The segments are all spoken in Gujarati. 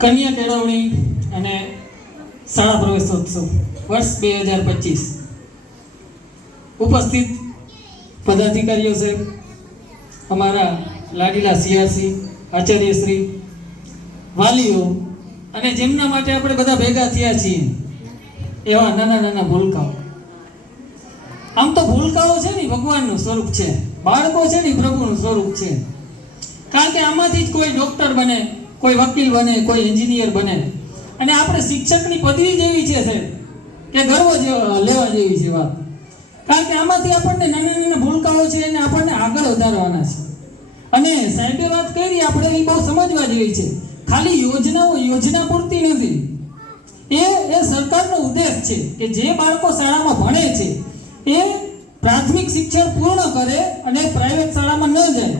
કન્યા કેળવણી અને શાળા પ્રવેશોત્સવ વર્ષ 2025 ઉપસ્થિત પદાધિકારીઓ સાહેબ, અમારા લાડીલા સીઆરસી, આચાર્યશ્રી, વાલીઓ અને જેમના માટે આપણે બધા ભેગા થયા છીએ એવા નાના નાના ભૂલકાઓ. આમ તો ભૂલકાઓ છે ને ભગવાનનું સ્વરૂપ છે, બાળકો છે ને પ્રભુનું સ્વરૂપ છે. કારણ કે આમાંથી જ કોઈ ડોક્ટર બને, કોઈ વકીલ બને, કોઈ એન્જિનિયર બને. અને આપણે શિક્ષકની પદવી જેવી છે સાહેબ કે ગર્વ લેવા જેવી છે વાત. કારણ કે આમાંથી આપણને નાના નાના ભૂલકાઓ છે એને આપણને આગળ વધારવાના છે. અને સાહેબે વાત કરી આપણે એ બહુ સમજવા જેવી છે. ખાલી યોજના પૂરતી નથી. એ સરકારનો ઉદ્દેશ છે કે જે બાળકો શાળામાં ભણે છે એ પ્રાથમિક શિક્ષણ પૂર્ણ કરે અને પ્રાઇવેટ શાળામાં ન જાય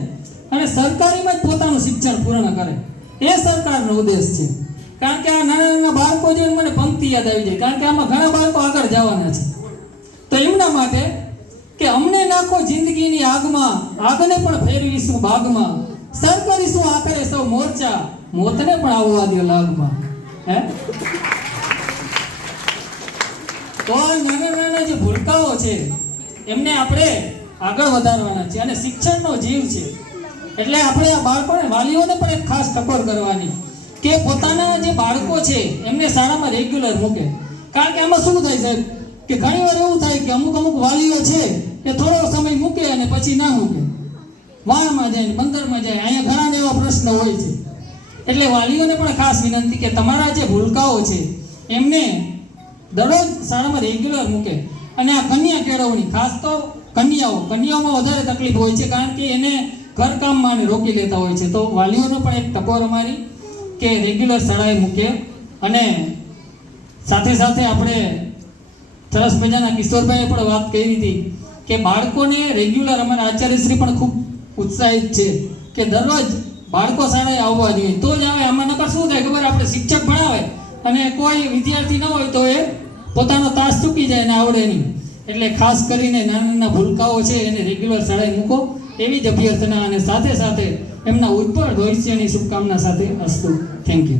અને સરકારીમાં જ પોતાનું શિક્ષણ પૂર્ણ કરે. એ સરકારનો ઉદ્દેશ છે. કારણ કે આ નાના નાના બાળકો જોઈને મને પંક્તિ યાદ આવી જાય. કારણ કે આમાં ઘણા બાળકો આગળ જવાના છે. તો એમના માટે કે અમને નાખો જિંદગીની આગમાં, આગને પણ ફેરવીશું બાગમાં, સર કરીશું આખરે સૌ મોરચા, મોતને પણ આવવા દો લાગમાં. હે તો નાના નાના જે ભૂલકાઓ છે એમને આપણે આગળ વધારવાના છે અને શિક્ષણનો જીવ છે. એટલે આપણે આ બાળકોને, વાલીઓને પણ એક ખાસ ટકોર કરવાની કે પોતાના જે બાળકો છે એમને શાળામાં રેગ્યુલર મૂકે. કારણ કે આમાં શું થાય સાહેબ કે ઘણી વાર એવું થાય કે અમુક વાલીઓ છે કે થોડો સમય મૂકે અને પછી ના મૂકે, વારમાં જાય, બંદરમાં જાય. અહીંયા ઘણા એવા પ્રશ્નો હોય છે. એટલે વાલીઓને પણ ખાસ વિનંતી કે તમારા જે ભૂલકાઓ છે એમને દરરોજ શાળામાં રેગ્યુલર મૂકે. અને આ કન્યા કેળવણી, ખાસ તો કન્યાઓમાં વધારે તકલીફ હોય છે કારણ કે એને ઘરકામમાં રોકી લેતા હોય છે. તો વાલીઓનો પણ એક ટકોર અમારી કે રેગ્યુલર શાળાએ મૂકે. અને સાથે સાથે આપણે સરસ મજાના કિશોરભાઈએ પણ વાત કરી હતી કે બાળકોને રેગ્યુલર, અમારા આચાર્યશ્રી પણ ખૂબ ઉત્સાહિત છે કે દરરોજ બાળકો શાળાએ આવવા જોઈએ. તો જ આવે. આમાં નકર શું થાય ખબર, આપણે શિક્ષક ભણાવે અને કોઈ વિદ્યાર્થી ન હોય તો એ પોતાનો તાસ ચૂકી જાય અને આવડે નહીં. એટલે ખાસ કરીને નાના નાના ભૂલકાઓ છે એને રેગ્યુલર શાળાએ મૂકો એવી જ અભ્યર્થના અને સાથે સાથે એમના ઉજ્જવળ ભવિષ્યની શુભકામના સાથે અસ્તુ. Thank you.